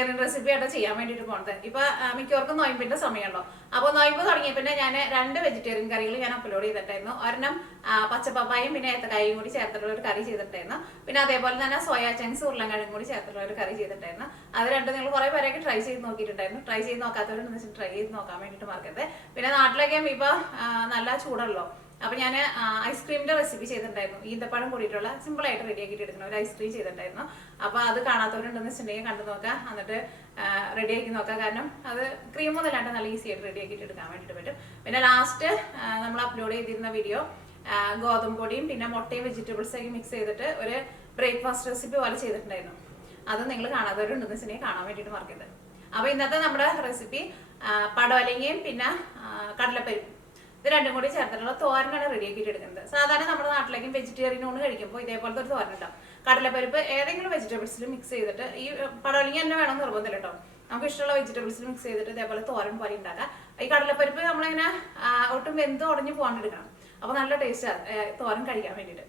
Vegetarian recipe ആയിട്ട് ചെയ്യാൻ വേണ്ടിയിട്ട് പോകുന്നത്. ഇപ്പൊ മിക്കവർക്കും നോയമ്പിന്റെ സമയമുണ്ടോ. അപ്പോൾ നോയമ്പ് തുടങ്ങിയ പിന്നെ ഞാൻ 2 വെജിറ്റേറിയൻ കറികൾ ഞാൻ അപ്ലോഡ് ചെയ്തിട്ടായിരുന്നു. ഒരെണ്ണം പച്ചപ്പപ്പായും പിന്നെ ഏത്തക്കായും കൂടി ചേർത്തിട്ടുള്ള ഒരു കറി ചെയ്തിട്ടായിരുന്നു. പിന്നെ അതേപോലെ തന്നെ സോയാ ചങ്ക്സ് ഉരുളൻകിഴങ്ങും കൂടി ചേർത്തിട്ടുള്ള ഒരു കറി ചെയ്തിട്ടായിരുന്നു. അത് രണ്ടും നിങ്ങൾ കുറെ പേരൊക്കെ ട്രൈ ചെയ്ത് നോക്കിയിട്ടുണ്ടായിരുന്നു. ട്രൈ ചെയ്ത് നോക്കാത്തവരുണ്ടെന്ന് വെച്ചാൽ ട്രൈ ചെയ്ത് നോക്കാൻ വേണ്ടിയിട്ട് മറക്കരുത്. പിന്നെ നാട്ടിലൊക്കെ ഇപ്പൊ നല്ല ചൂടല്ലോ. അപ്പൊ ഞാൻ ഐസ്ക്രീമിന്റെ റെസിപ്പി ചെയ്തിട്ടുണ്ടായിരുന്നു. ഈന്തപ്പഴം കൂടിയിട്ടുള്ള സിമ്പിൾ ആയിട്ട് റെഡി ആക്കിയിട്ട് എടുക്കുന്ന ഒരു ഐസ്ക്രീം ചെയ്തിട്ടുണ്ടായിരുന്നു. അപ്പൊ അത് കാണാത്തവരുണ്ടെന്ന് വെച്ചിട്ടുണ്ടെങ്കിൽ കണ്ടു നോക്കാം, എന്നിട്ട് റെഡി ആക്കി നോക്കാം. കാരണം അത് ക്രീം ഒന്നുമില്ലാണ്ട് നല്ല ഈസി ആയിട്ട് റെഡി ആക്കിയിട്ട് എടുക്കാൻ വേണ്ടിയിട്ട് പറ്റും. പിന്നെ ലാസ്റ്റ് നമ്മൾ അപ്ലോഡ് ചെയ്തിരുന്ന വീഡിയോ ഗോതമ്പ് പൊടിയും പിന്നെ മുട്ടയും വെജിറ്റബിൾസ് ഒക്കെ മിക്സ് ചെയ്തിട്ട് ഒരു ബ്രേക്ക്ഫാസ്റ്റ് റെസിപ്പി പോലെ ചെയ്തിട്ടുണ്ടായിരുന്നു. അത് നിങ്ങൾ കാണാത്തവരുണ്ടെന്ന് വെച്ചിട്ടുണ്ടെങ്കിൽ കാണാൻ വേണ്ടിയിട്ട് മറക്കരുത്. അപ്പൊ ഇന്നത്തെ നമ്മുടെ റെസിപ്പി പടവലങ്ങയും പിന്നെ കടലപ്പരിപ്പും ഇത് രണ്ടും കൂടി ചേർത്തിട്ടുള്ള തോരനാണ് റെഡി ആക്കിയിട്ട് എടുക്കുന്നത്. സാധാരണ നമ്മുടെ നാട്ടിലേക്കും വെജിറ്റേറിയൻ ഊണ് കഴിക്കുമ്പോൾ ഇതേപോലത്തെ ഒരു തോരൻ ഉണ്ടാവും. കടലപ്പരിപ്പ് ഏതെങ്കിലും വെജിറ്റബിൾസിൽ മിക്സ് ചെയ്തിട്ട്, ഈ പടവലങ്ങ തന്നെ വേണം നിർബന്ധമില്ല കേട്ടോ, നമുക്ക് ഇഷ്ടമുള്ള വെജിറ്റബിൾസിൽ മിക്സ് ചെയ്തിട്ട് ഇതേപോലെ തോരൻ പോലെ ഉണ്ടാക്കാം. ഈ കടലപ്പരിപ്പ് നമ്മളിങ്ങനെ ഒട്ടും വെന്ത് ഉടഞ്ഞു പോകാണ്ടെടുക്കണം. അപ്പോൾ നല്ല ടേസ്റ്റാണ് തോരൻ കഴിക്കാൻ വേണ്ടിയിട്ട്.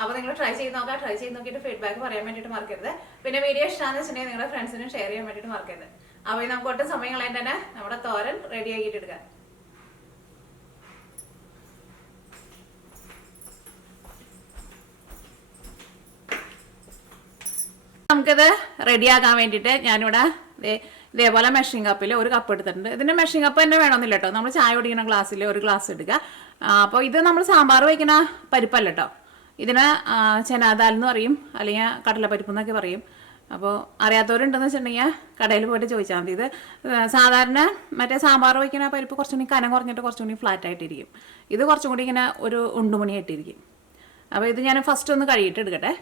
അപ്പോൾ നിങ്ങൾ ട്രൈ ചെയ്ത് നോക്കാം. ട്രൈ ചെയ്ത് നോക്കിയിട്ട് ഫീഡ്ബാക്ക് പറയാൻ വേണ്ടിയിട്ട് മറക്കരുത്. പിന്നെ വീഡിയോ ഇഷ്ടമാണെന്ന് വെച്ചിട്ടുണ്ടെങ്കിൽ നിങ്ങളുടെ ഫ്രണ്ട്സിനും ഷെയർ ചെയ്യാൻ വേണ്ടിയിട്ട് മറക്കരുത്. അപ്പോൾ നമുക്ക് ഒട്ടും സമയം കളയാൻ തന്നെ നമ്മുടെ തോരൻ റെഡി ആക്കിയിട്ട് എടുക്കാം. നമുക്കിത് റെഡിയാക്കാൻ വേണ്ടിയിട്ട് ഞാനിവിടെ ഇതേപോലെ മെഷറിംഗ് കപ്പിൽ ഒരു കപ്പ് എടുത്തിട്ടുണ്ട്. ഇതിൻ്റെ മെഷറിംഗ് കപ്പ് തന്നെ വേണമെന്നില്ല കേട്ടോ, നമ്മൾ ചായ കുടിക്കുന്ന ഗ്ലാസ്സിൽ ഒരു ഗ്ലാസ് എടുക്കുക. അപ്പോൾ ഇത് നമ്മൾ സാമ്പാർ വയ്ക്കുന്ന പരിപ്പല്ല കേട്ടോ, ഇതിന് ചെനാദാൽ എന്ന് പറയും, അല്ലെങ്കിൽ കടലപ്പരിപ്പ് എന്നൊക്കെ പറയും. അപ്പോൾ അറിയാത്തവരുണ്ടെന്ന് വെച്ചിട്ടുണ്ടെങ്കിൽ കടയിൽ പോയിട്ട് ചോദിച്ചാൽ മതി. ഇത് സാധാരണ മറ്റേ സാമ്പാർ വയ്ക്കുന്ന പരിപ്പ് കുറച്ചും കൂടി കനം കുറഞ്ഞിട്ട് കുറച്ചും കൂടി ഫ്ലാറ്റ് ആയിട്ടിരിക്കും. ഇത് കുറച്ചും കൂടി ഇങ്ങനെ ഒരു ഉണ്ടുമണിയായിട്ടിരിക്കും. അപ്പോൾ ഇത് ഞാൻ ഫസ്റ്റ് ഒന്ന് കഴുകിയിട്ട് എടുക്കട്ടെ.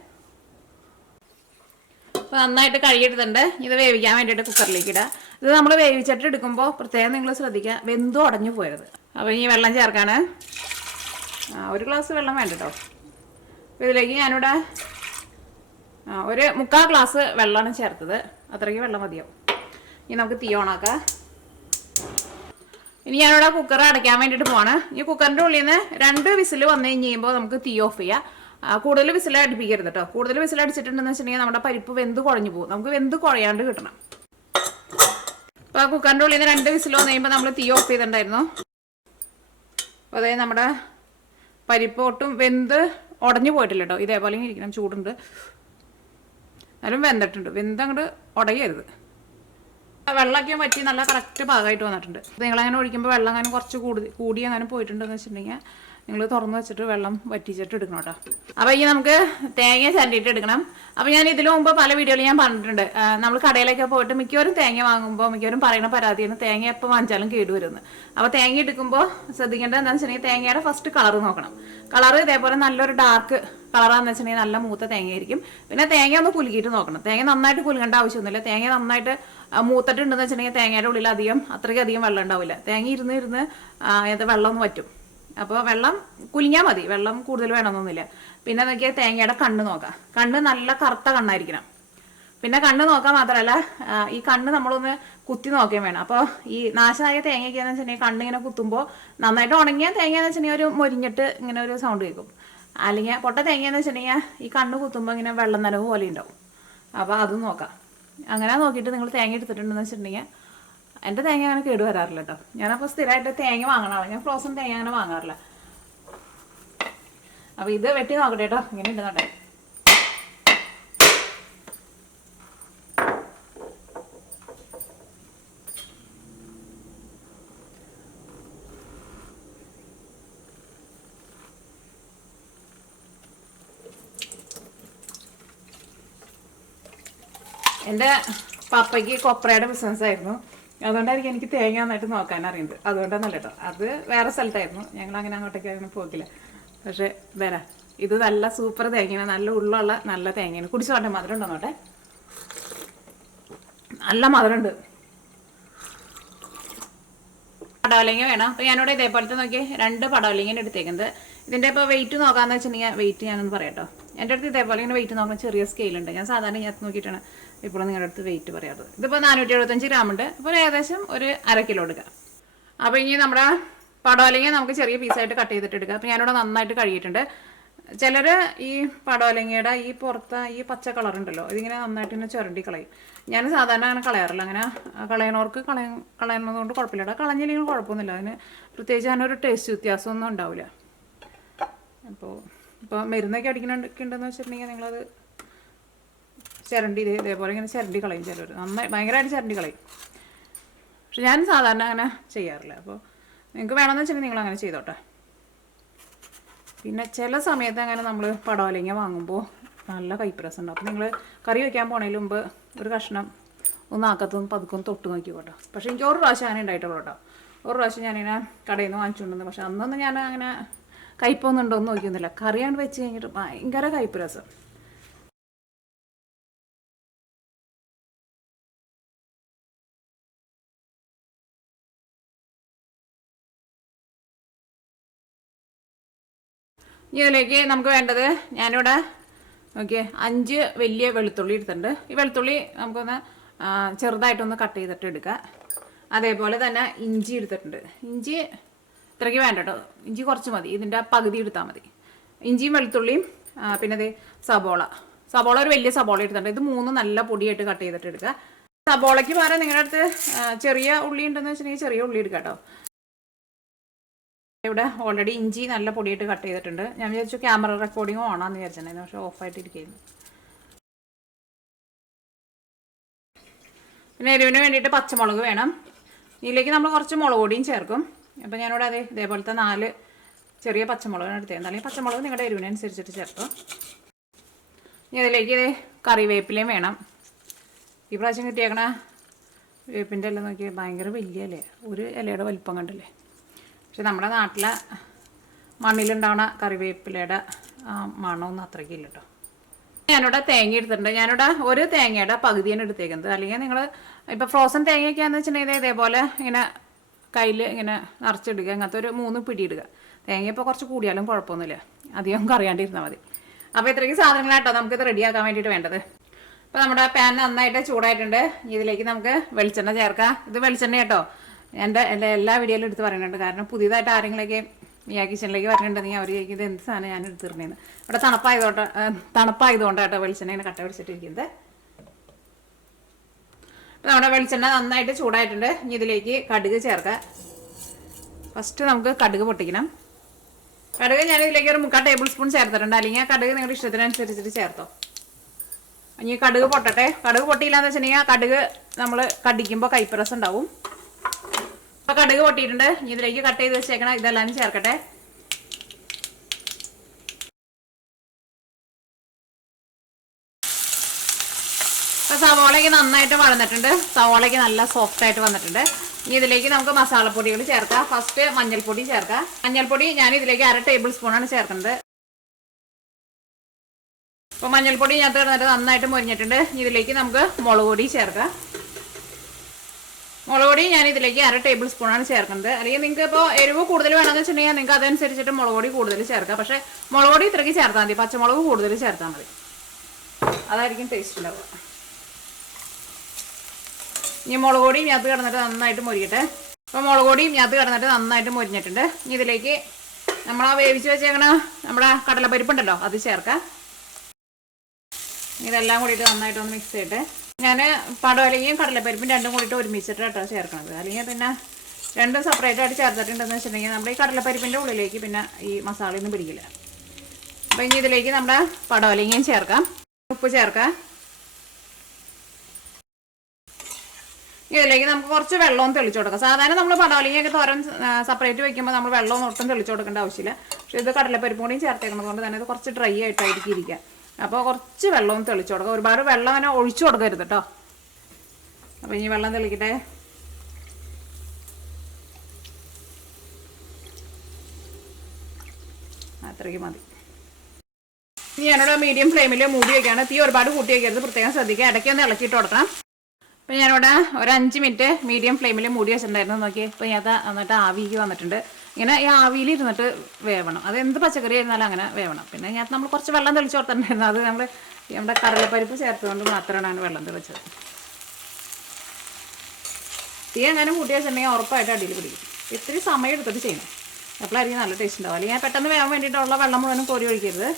അപ്പോൾ നന്നായിട്ട് കഴുകിയെടുത്തിട്ടുണ്ട്. ഇത് വേവിക്കാൻ വേണ്ടിയിട്ട് കുക്കറിലേക്ക് ഇടുക. ഇത് നമ്മൾ വേവിച്ചിട്ട് എടുക്കുമ്പോൾ പ്രത്യേകം നിങ്ങൾ ശ്രദ്ധിക്കുക, വെന്തും ഉടഞ്ഞു പോയത്. അപ്പോൾ ഈ വെള്ളം ചേർക്കാണ്. ഒരു ഗ്ലാസ് വെള്ളം വേണ്ട കേട്ടോ. അപ്പോൾ ഇതിലേക്ക് ഞാനിവിടെ ഒരു 3/4 ഗ്ലാസ് വെള്ളമാണ് ചേർത്തത്. അത്രയ്ക്ക് വെള്ളം മതിയാവും. ഇനി നമുക്ക് തീ ഓണാക്കാം. ഇനി ഞാനിവിടെ കുക്കർ അടയ്ക്കാൻ വേണ്ടിയിട്ട് പോവാണ്. ഈ കുക്കറിൻ്റെ ഉള്ളിൽ നിന്ന് 2 വിസിൽ വന്നു കഴിയുമ്പോൾ നമുക്ക് തീ ഓഫ് ചെയ്യാം. കൂടുതൽ വിസിൽ അടുപ്പിക്കരുത് കേട്ടോ. കൂടുതൽ വിസിൽ അടിച്ചിട്ടുണ്ടെന്ന് വെച്ചിട്ടുണ്ടെങ്കിൽ നമ്മുടെ പരിപ്പ് വെന്ത് കുഴഞ്ഞു പോകും. നമുക്ക് വെന്ത് കുഴയാണ്ട് കിട്ടണം. അപ്പോൾ കുക്കറിൻ്റെ ഉള്ളിൽ നിന്ന് 2 വിസിൽ വന്നു കഴിയുമ്പോൾ നമ്മൾ തീ ഓഫ് ചെയ്തിട്ടുണ്ടായിരുന്നു. അപ്പോൾ അതായത് നമ്മുടെ പരിപ്പ് ഒട്ടും വെന്ത് ഉടഞ്ഞു പോയിട്ടില്ല കേട്ടോ. ഇതേപോലെ ഇരിക്കണം, ചൂടുണ്ട്, എന്നാലും വെന്തിട്ടുണ്ട്. വെന്ത് അങ്ങോട്ട് ഉടയരുത്. വെള്ളമൊക്കെ വറ്റി നല്ല കറക്റ്റ് പാകമായിട്ട് വന്നിട്ടുണ്ട്. നിങ്ങളങ്ങനെ ഒഴിക്കുമ്പോൾ വെള്ളം അങ്ങനെ കുറച്ച് കൂടി അങ്ങനെ പോയിട്ടുണ്ടെന്ന് വെച്ചിട്ടുണ്ടെങ്കിൽ നിങ്ങൾ തുറന്ന് വെച്ചിട്ട് വെള്ളം വറ്റിച്ചിട്ട് എടുക്കണം കേട്ടോ. അപ്പോൾ ഈ നമുക്ക് തേങ്ങ ചരണ്ടിയിട്ട് എടുക്കണം. അപ്പോൾ ഞാൻ ഇതിനു മുമ്പ് പല വീഡിയോയിൽ ഞാൻ പറഞ്ഞിട്ടുണ്ട്, നമ്മൾ കടയിലൊക്കെ പോയിട്ട് മിക്കവരും തേങ്ങ വാങ്ങുമ്പോൾ മിക്കവരും പറയുന്ന പരാതിയാണ് തേങ്ങ എപ്പോൾ വാങ്ങിച്ചാലും കേടുവരുമെന്ന്. അപ്പോൾ തേങ്ങ എടുക്കുമ്പോൾ ശ്രദ്ധിക്കേണ്ടത് എന്താണെന്ന് വെച്ചിട്ടുണ്ടെങ്കിൽ തേങ്ങയുടെ ഫസ്റ്റ് കളർ നോക്കണം. കളർ ഇതേപോലെ നല്ലൊരു ഡാർക്ക് കളറാണെന്ന് വെച്ചിട്ടുണ്ടെങ്കിൽ നല്ല മൂത്ത തേങ്ങയായിരിക്കും. പിന്നെ തേങ്ങ ഒന്ന് കുലുക്കിയിട്ട് നോക്കണം. തേങ്ങ നന്നായിട്ട് കുലുക്കേണ്ട ആവശ്യമൊന്നുമില്ല. തേങ്ങ നന്നായിട്ട് മൂത്തിട്ടുണ്ടെന്ന് വെച്ചിട്ടുണ്ടെങ്കിൽ തേങ്ങയുടെ ഉള്ളിൽ അത്രയ്ക്കധികം വെള്ളം ഉണ്ടാവില്ല. തേങ്ങ ഇരുന്ന് വെള്ളം ഒന്ന് വറ്റും. അപ്പോൾ വെള്ളം കുലിഞ്ഞാൽ മതി, വെള്ളം കൂടുതൽ വേണമെന്നൊന്നുമില്ല. പിന്നെ നോക്കിയാൽ തേങ്ങയുടെ കണ്ണ് നോക്കാം. കണ്ണ് നല്ല കറുത്ത കണ്ണായിരിക്കണം. പിന്നെ കണ്ണ് നോക്കാൻ മാത്രമല്ല, ഈ കണ്ണ് നമ്മളൊന്ന് കുത്തി നോക്കുകയും വേണം. അപ്പോൾ ഈ നാശമായ തേങ്ങയ്ക്കാന്ന് വെച്ചിട്ടുണ്ടെങ്കിൽ കണ്ണിങ്ങനെ കുത്തുമ്പോൾ നന്നായിട്ട് ഉണങ്ങിയ തേങ്ങയെന്ന് വെച്ചിട്ടുണ്ടെങ്കിൽ ഒരു മൊരിഞ്ഞിട്ട് ഇങ്ങനെ ഒരു സൗണ്ട് കേൾക്കും. അല്ലെങ്കിൽ പൊട്ട തേങ്ങയെന്ന് വെച്ചിട്ടുണ്ടെങ്കിൽ ഈ കണ്ണ് കുത്തുമ്പോൾ ഇങ്ങനെ വെള്ളം നനവ് പോലെ ഉണ്ടാവും. അപ്പോൾ അതും നോക്കാം. അങ്ങനെ നോക്കിയിട്ട് നിങ്ങൾ തേങ്ങ എടുത്തിട്ടുണ്ടെന്ന് വെച്ചിട്ടുണ്ടെങ്കിൽ, എൻ്റെ തേങ്ങ അങ്ങനെ കേട് വരാറില്ല കേട്ടോ. ഞാനപ്പോൾ സ്ഥിരമായിട്ട് തേങ്ങ വാങ്ങണതാണ്. ഞാൻ ഫ്രോസൺ തേങ്ങ അങ്ങനെ വാങ്ങാറില്ല. അപ്പോൾ ഇത് വെട്ടി നോക്കട്ടെ കേട്ടോ, ഇങ്ങനെ ഉണ്ടെന്നോട്ടെ. എൻ്റെ പപ്പയ്ക്ക് കൊപ്രയുടെ ബിസിനസ് ആയിരുന്നു. അതുകൊണ്ടായിരിക്കും എനിക്ക് തേങ്ങ നന്നായിട്ട് നോക്കാൻ അറിയുന്നത്. അതുകൊണ്ടാണെന്നല്ല കേട്ടോ, അത് വേറെ സ്ഥലത്തായിരുന്നു. ഞങ്ങൾ അങ്ങനെ അങ്ങോട്ടേക്ക് അങ്ങനെ പോകില്ല. പക്ഷെ വരാം, ഇത് നല്ല സൂപ്പർ തേങ്ങയാണ്, നല്ല ഉള്ളുള്ള നല്ല തേങ്ങയാണ്. കുടിച്ചു നോട്ടെ, മധുരം ഉണ്ടോ നോട്ടെ. നല്ല മധുരമുണ്ട്. പടവലങ്ങ വേണം. അപ്പോൾ ഞാനിവിടെ ഇതേപോലത്തെ നോക്കി 2 പടവലങ്ങയാണ് എടുത്തേക്കുന്നത്. ഇതിൻ്റെ ഇപ്പോൾ വെയിറ്റ് നോക്കാമെന്ന് വെച്ചിട്ടുണ്ടെങ്കിൽ വെയിറ്റ് ഞാനൊന്ന് പറയാം കേട്ടോ. എൻ്റെ അടുത്ത് ഇതേപോലെ ഇങ്ങനെ വെയിറ്റ് നോക്കുന്ന ചെറിയ സ്കെയിലുണ്ട്. ഞാൻ സാധാരണ ഞാൻ നോക്കിയിട്ടാണ് ഇപ്പോൾ നിങ്ങളുടെ അടുത്ത് വെയിറ്റ് പറയാറ്. ഇതിപ്പോൾ 475 ഗ്രാം ഉണ്ട്. അപ്പോൾ ഏകദേശം ഒരു 1/2 കിലോ എടുക്കുക. അപ്പോൾ ഇനി നമ്മുടെ പടവലങ്ങ നമുക്ക് ചെറിയ പീസായിട്ട് കട്ട് ചെയ്തിട്ട് എടുക്കുക. അപ്പോൾ ഞാനിവിടെ നന്നായിട്ട് കഴുകിയിട്ടുണ്ട്. ചിലർ ഈ പടവലങ്ങയുടെ ഈ പുറത്ത് ഈ പച്ച കളറുണ്ടല്ലോ ഇതിങ്ങനെ നന്നായിട്ട് ഇങ്ങനെ ചുരണ്ടി കളയും. ഞാൻ സാധാരണ അങ്ങനെ കളയാറില്ല. അങ്ങനെ കളയണവർക്ക് കളയുന്നത് കൊണ്ട് കുഴപ്പമില്ല. കളഞ്ഞില്ലെങ്കിൽ കുഴപ്പമൊന്നുമില്ല. അതിന് പ്രത്യേകിച്ച് അതിനൊരു ടേസ്റ്റ് വ്യത്യാസമൊന്നും ഉണ്ടാവില്ല. ഇപ്പോൾ മരുന്നൊക്കെ അടിക്കണുണ്ടെന്ന് വെച്ചിട്ടുണ്ടെങ്കിൽ നിങ്ങളത് ചിരണ്ടി ഇതേപോലെ ഇങ്ങനെ ചിരണ്ടി കളയും. ചിലർ നന്നായി ഭയങ്കരമായിട്ട് ചിരണ്ടി കളയും. പക്ഷെ ഞാൻ സാധാരണ അങ്ങനെ ചെയ്യാറില്ല. അപ്പോൾ നിങ്ങൾക്ക് വേണമെന്ന് വെച്ചിട്ടുണ്ടെങ്കിൽ നിങ്ങൾ അങ്ങനെ ചെയ്തോട്ടെ. പിന്നെ ചില സമയത്ത് അങ്ങനെ നമ്മൾ പടവലങ്ങ വാങ്ങുമ്പോൾ നല്ല കയ്പ്പ് രസം ഉണ്ടാവും. അപ്പോൾ നിങ്ങൾ കറി വയ്ക്കാൻ പോണതിന് മുമ്പ് ഒരു കഷ്ണം ഒന്നാക്കത്തും പതുക്കും തൊട്ട് നോക്കിക്കോട്ടോ. പക്ഷേ എനിക്ക് ഒരു പ്രാവശ്യം അങ്ങനെ ഉണ്ടായിട്ടുള്ളൂ കേട്ടോ. ഒരു പ്രാവശ്യം ഞാനിങ്ങനെ കടയിൽ നിന്ന് വാങ്ങിച്ചുകൊണ്ടുവന്നു. പക്ഷെ അന്നൊന്നും ഞാൻ അങ്ങനെ കയ്പ്പൊന്നും ഉണ്ടോ എന്ന് നോക്കിയൊന്നുമില്ല. കറിയാണ് വെച്ച് കഴിഞ്ഞിട്ട് ഭയങ്കര കയ്പ്പ് രസം. ഇതിലേക്ക് നമുക്ക് വേണ്ടത് ഞാനിവിടെ ഓക്കെ 5 വലിയ വെളുത്തുള്ളി എടുത്തിട്ടുണ്ട്. ഈ വെളുത്തുള്ളി നമുക്കൊന്ന് ചെറുതായിട്ടൊന്ന് കട്ട് ചെയ്തിട്ട് എടുക്കുക. അതേപോലെ തന്നെ ഇഞ്ചി എടുത്തിട്ടുണ്ട്. ഇഞ്ചി ഇത്രയ്ക്ക് വേണ്ട കേട്ടോ. ഇഞ്ചി കുറച്ച് മതി. ഇതിൻ്റെ പകുതി എടുത്താൽ മതി. ഇഞ്ചിയും വെളുത്തുള്ളിയും പിന്നെ ഇത് സബോള ഒരു വലിയ സബോള എടുത്തിട്ടുണ്ട്. ഇത് 3 നല്ല പൊടിയായിട്ട് കട്ട് ചെയ്തിട്ട് എടുക്കുക. സബോളയ്ക്ക് പകരം നിങ്ങളുടെ അടുത്ത് ചെറിയ ഉള്ളി ഉണ്ടെന്ന് വെച്ചിട്ടുണ്ടെങ്കിൽ ചെറിയ ഉള്ളി എടുക്കുക കേട്ടോ. ഇവിടെ ഓൾറെഡി ഇഞ്ചി നല്ല പൊടിയായിട്ട് കട്ട് ചെയ്തിട്ടുണ്ട്. ഞാൻ വിചാരിച്ചു ക്യാമറ റെക്കോർഡിങ് ഓണാന്ന് വിചാരിച്ചിട്ടുണ്ടായിരുന്നു. പക്ഷേ ഓഫായിട്ടിരിക്കുന്നു. പിന്നെ എരിവിന് വേണ്ടിയിട്ട് പച്ചമുളക് വേണം. ഇതിലേക്ക് നമ്മൾ കുറച്ച് മുളക് പൊടിയും ചേർക്കും. അപ്പോൾ ഞാനിവിടെ ഇതേപോലത്തെ 4 ചെറിയ പച്ചമുളകാണ് എടുത്തത്. അല്ലെങ്കിൽ പച്ചമുളക് നിങ്ങളുടെ എരിവിനനുസരിച്ചിട്ട് ചേർക്കും. ഇനി അതിലേക്ക് കറിവേപ്പിലയും വേണം. ഈ പ്രാവശ്യം കിട്ടിയേക്കണ വേപ്പിൻ്റെ എല്ലാം നോക്കിയാൽ ഭയങ്കര വലിയ ഇലയാണ്. ഒരു ഇലയുടെ വലിപ്പം കണ്ടില്ലേ. പക്ഷെ നമ്മുടെ നാട്ടിലെ മണ്ണിലുണ്ടാവുന്ന കറിവേപ്പിലയുടെ മണമൊന്നും അത്രയ്ക്ക് ഇല്ല കേട്ടോ. ഞാനിവിടെ തേങ്ങ എടുത്തിട്ടുണ്ട്. ഞാനിവിടെ ഒരു തേങ്ങയുടെ പകുതിയാണ് എടുത്തേക്കുന്നത്. അല്ലെങ്കിൽ നിങ്ങൾ ഇപ്പോൾ ഫ്രോസൺ തേങ്ങയൊക്കെയാണെന്ന് വെച്ചിട്ടുണ്ടെങ്കിൽ ഇതേപോലെ ഇങ്ങനെ കയ്യിൽ ഇങ്ങനെ നിറച്ചിടുക. അങ്ങനത്തെ ഒരു 3 പിടി ഇടുക. തേങ്ങ ഇപ്പോൾ കുറച്ച് കൂടിയാലും കുഴപ്പമൊന്നുമില്ല. അധികം കറിയാണ്ടിരുന്നാൽ മതി. അപ്പോൾ ഇത്രയ്ക്ക് സാധനങ്ങളാട്ടോ നമുക്കിത് റെഡിയാക്കാൻ വേണ്ടിയിട്ട് വേണ്ടത്. അപ്പോൾ നമ്മുടെ പാൻ നന്നായിട്ട് ചൂടായിട്ടുണ്ട്. ഇതിലേക്ക് നമുക്ക് വെളിച്ചെണ്ണ ചേർക്കാം. ഇത് വെളിച്ചെണ്ണ കേട്ടോ. എൻ്റെ എല്ലാ വീഡിയോയിലും എടുത്ത് പറയുന്നുണ്ട്. കാരണം പുതിയതായിട്ട് ആരെങ്കിലൊക്കെ ഈ കിച്ചണിലേക്ക് പറഞ്ഞിട്ടുണ്ടെങ്കിൽ അവർ ചോദിക്കും ഇത് എന്ത് സാധനം ഞാൻ എടുത്തിരുന്നേന്ന്. ഇവിടെ തണുപ്പായതുകൊണ്ടാട്ടോ വെളിച്ചെണ്ണ കട്ട പിടിച്ചിട്ടിരിക്കുന്നത്. അപ്പോൾ നമ്മുടെ വെളിച്ചെണ്ണ നന്നായിട്ട് ചൂടായിട്ടുണ്ട്. ഇനി ഇതിലേക്ക് കടുക് ചേർക്കാം. ഫസ്റ്റ് നമുക്ക് കടുക് പൊട്ടിക്കണം. കടുക് ഞാൻ ഇതിലേക്ക് ഒരു 3/4 ടേബിൾ സ്പൂൺ ചേർത്തിട്ടുണ്ട്. അല്ലെങ്കിൽ ആ കടുക് നിങ്ങളുടെ ഇഷ്ടത്തിനനുസരിച്ചിട്ട് ചേർത്തോ. ഇനി കടുക് പൊട്ടട്ടെ. കടുക് പൊട്ടിയില്ലാന്ന് വെച്ചിട്ടുണ്ടെങ്കിൽ ആ കടുക് നമ്മൾ കടിക്കുമ്പോൾ കൈപ്പരസം ഉണ്ടാവും. അപ്പോൾ കടുക് പൊട്ടിയിട്ടുണ്ട്. ഇനി ഇതിലേക്ക് കട്ട് ചെയ്ത് വെച്ചേക്കണം ഇതെല്ലാം ചേർക്കട്ടെ. അപ്പോൾ സവോളയ്ക്ക് നന്നായിട്ട് വളർന്നിട്ടുണ്ട്. സവോളയ്ക്ക് നല്ല സോഫ്റ്റ് ആയിട്ട് വന്നിട്ടുണ്ട്. ഇനി ഇതിലേക്ക് നമുക്ക് മസാലപ്പൊടികൾ ചേർക്കാം. ഫസ്റ്റ് മഞ്ഞൾപ്പൊടി ചേർക്കാം. മഞ്ഞൾപ്പൊടി ഞാൻ ഇതിലേക്ക് 1/2 ടേബിൾ സ്പൂണാണ് ചേർക്കുന്നത്. അപ്പോൾ മഞ്ഞൾപ്പൊടി ഞാൻ കിടന്നിട്ട് നന്നായിട്ട് മുരിഞ്ഞിട്ടുണ്ട്. ഇതിലേക്ക് നമുക്ക് മുളക് പൊടി ചേർക്കാം. മുളക് പൊടി ഞാൻ ഇതിലേക്ക് 1/2 ടേബിൾ സ്പൂണാണ് ചേർക്കുന്നത്. അല്ലെങ്കിൽ നിങ്ങൾക്ക് ഇപ്പോൾ എരിവ് കൂടുതൽ വേണമെന്ന് വെച്ചിട്ടുണ്ടെങ്കിൽ നിങ്ങൾക്ക് അതനുസരിച്ചിട്ട് മുളക് പൊടി കൂടുതൽ ചേർക്കാം. പക്ഷേ മുളക് പൊടി ഇത്രയ്ക്ക് ചേർത്താൽ മതി. പച്ചമുളക് കൂടുതൽ ചേർത്താൽ മതി. അതായിരിക്കും ടേസ്റ്റ് ഉണ്ടാവുക. ഇനി മുളക് പൊടിയും ഞാത്ത് കിടന്നിട്ട് നന്നായിട്ട് മുരിക്കട്ടെ. അപ്പോൾ മുളക് പൊടിയും ഞാത്ത് കിടന്നിട്ട് നന്നായിട്ട് മുരിഞ്ഞിട്ടുണ്ട്. ഇനി ഇതിലേക്ക് നമ്മൾ വേവിച്ച് വെച്ചേക്കണ നമ്മുടെ കടലപ്പരിപ്പുണ്ടല്ലോ അത് ചേർക്കാം. ഇതെല്ലാം കൂടിയിട്ട് നന്നായിട്ടൊന്ന് മിക്സ് ചെയ്തിട്ട് ഞാൻ പടവലങ്ങയും കടലപ്പരിപ്പും രണ്ടും കൂടിയിട്ട് ഒരുമിച്ചിട്ട് കേട്ടോ ചേർക്കണത്. അല്ലെങ്കിൽ പിന്നെ രണ്ടും സെപ്പറേറ്റ് ആയിട്ട് ചേർത്തിട്ടുണ്ടെന്ന് വെച്ചിട്ടുണ്ടെങ്കിൽ നമ്മുടെ ഈ കടലപ്പരിപ്പിൻ്റെ ഉള്ളിലേക്ക് പിന്നെ ഈ മസാലയൊന്നും പിടിക്കില്ല. അപ്പോൾ ഇനി ഇതിലേക്ക് നമ്മുടെ പടവലങ്ങയും ചേർക്കാം. ഉപ്പ് ചേർക്കാം. ഇതിലേക്ക് നമുക്ക് കുറച്ച് വെള്ളവും തെളിച്ചു കൊടുക്കാം. സാധാരണ നമ്മൾ പടവലങ്ങയൊക്കെ തോരൻ സെപ്പറേറ്റ് വയ്ക്കുമ്പോൾ നമ്മൾ വെള്ളമൊന്നും ഒട്ടും തെളിച്ചു കൊടുക്കേണ്ട ആവശ്യമില്ല. പക്ഷേ ഇത് കടലപ്പരിപ്പ് കൂടിയും ചേർത്തേക്കുന്നത് കൊണ്ട് തന്നെ ഇത് കുറച്ച് ഡ്രൈ ആയിട്ടായിരിക്കും ഇരിക്കുക. അപ്പോൾ കുറച്ച് വെള്ളവും തെളിച്ചു കൊടുക്കുക. ഒരുപാട് വെള്ളം അങ്ങനെ ഒഴിച്ചു കൊടുക്കരുത് കേട്ടോ. അപ്പോൾ ഇനി വെള്ളം തെളിക്കട്ടെ. അത്രയ്ക്ക് മതി. ഇനി ഞാനിവിടെ മീഡിയം ഫ്ലെയിമിൽ മൂടി വയ്ക്കുകയാണ്. തീ ഒരുപാട് കൂട്ടി വയ്ക്കരുത്. പ്രത്യേകം ശ്രദ്ധിക്കുക. ഇടയ്ക്കൊന്ന് ഇളക്കിയിട്ട് കൊടുക്കണം. അപ്പോൾ ഞാനിവിടെ ഒരു 5 മിനിറ്റ് മീഡിയം ഫ്ലെയിമിൽ മൂടി വെച്ചിട്ടുണ്ടായിരുന്നു. നോക്കി ഇപ്പോൾ ഞാൻ എന്നിട്ട് ആവിക്ക് വന്നിട്ടുണ്ട്. ഇങ്ങനെ ഈ ആവിയിൽ ഇരുന്നിട്ട് വേവണം. അത് എന്ത് പച്ചക്കറി ആയിരുന്നാലും അങ്ങനെ വേവണം. പിന്നെ ഞാൻ നമ്മൾ കുറച്ച് വെള്ളം തെളിച്ച് കൊടുത്തിട്ടുണ്ടായിരുന്നു. അത് നമ്മൾ നമ്മുടെ കടലപ്പരിപ്പ് ചേർത്തുകൊണ്ട് മാത്രമാണ് വെള്ളം തെളിച്ചത്. തീ എങ്ങനെ കൂട്ടി വെച്ചിട്ടുണ്ടെങ്കിൽ ഉറപ്പായിട്ട് അടിയിൽ പിടിക്കും. ഇത്തിരി സമയം എടുത്തിട്ട് ചെയ്യണം. അപ്പോഴായിരിക്കും നല്ല ടേസ്റ്റ് ഉണ്ടാവും. അല്ലെങ്കിൽ പെട്ടെന്ന് വേകാൻ വേണ്ടിയിട്ടുള്ള വെള്ളം മുഴുവനും കോരി ഒഴിക്കരുത്.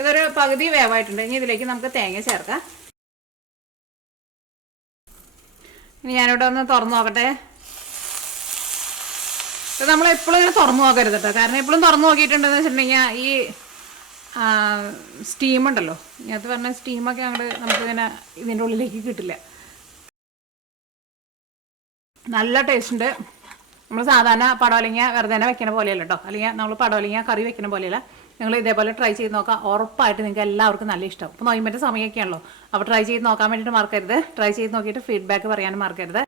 ഇതൊരു പകുതി വേവായിട്ടുണ്ട്. ഇനി ഇതിലേക്ക് നമുക്ക് തേങ്ങ ചേർക്കാം. ഇനി ഞാനിവിടെ ഒന്ന് തുറന്നു നോക്കട്ടെ. ഇത് നമ്മൾ എപ്പോഴും ഇങ്ങനെ തുറന്നു നോക്കരുത് കേട്ടോ. കാരണം എപ്പോഴും തുറന്നു നോക്കിയിട്ടുണ്ടെന്ന് വെച്ചിട്ടുണ്ടെങ്കിൽ ഈ സ്റ്റീം ഉണ്ടല്ലോ, ഇതിനകത്ത് പറഞ്ഞ സ്റ്റീമൊക്കെ നമുക്കിങ്ങനെ ഇതിൻ്റെ ഉള്ളിലേക്ക് കിട്ടില്ല. നല്ല ടേസ്റ്റ് ഉണ്ട്. നമ്മൾ സാധാരണ പടവലങ്ങ വെറുതെ തന്നെ വെക്കണ പോലെയല്ല കേട്ടോ. അല്ലെങ്കിൽ നമ്മൾ പടവലങ്ങ കറി വെക്കണ പോലെയല്ല. നിങ്ങൾ ഇതേപോലെ ട്രൈ ചെയ്ത് നോക്കാം. ഉറപ്പായിട്ട് നിങ്ങൾക്ക് എല്ലാവർക്കും നല്ല ഇഷ്ടം. ഇപ്പോൾ നോയിമ്പൻ്റെ സമയമൊക്കെയാണല്ലോ. അപ്പോൾ ട്രൈ ചെയ്ത് നോക്കാൻ വേണ്ടിയിട്ട് മറക്കരുത്. ട്രൈ ചെയ്ത് നോക്കിയിട്ട് ഫീഡ്ബാക്ക് പറയാനും മറക്കരുത്.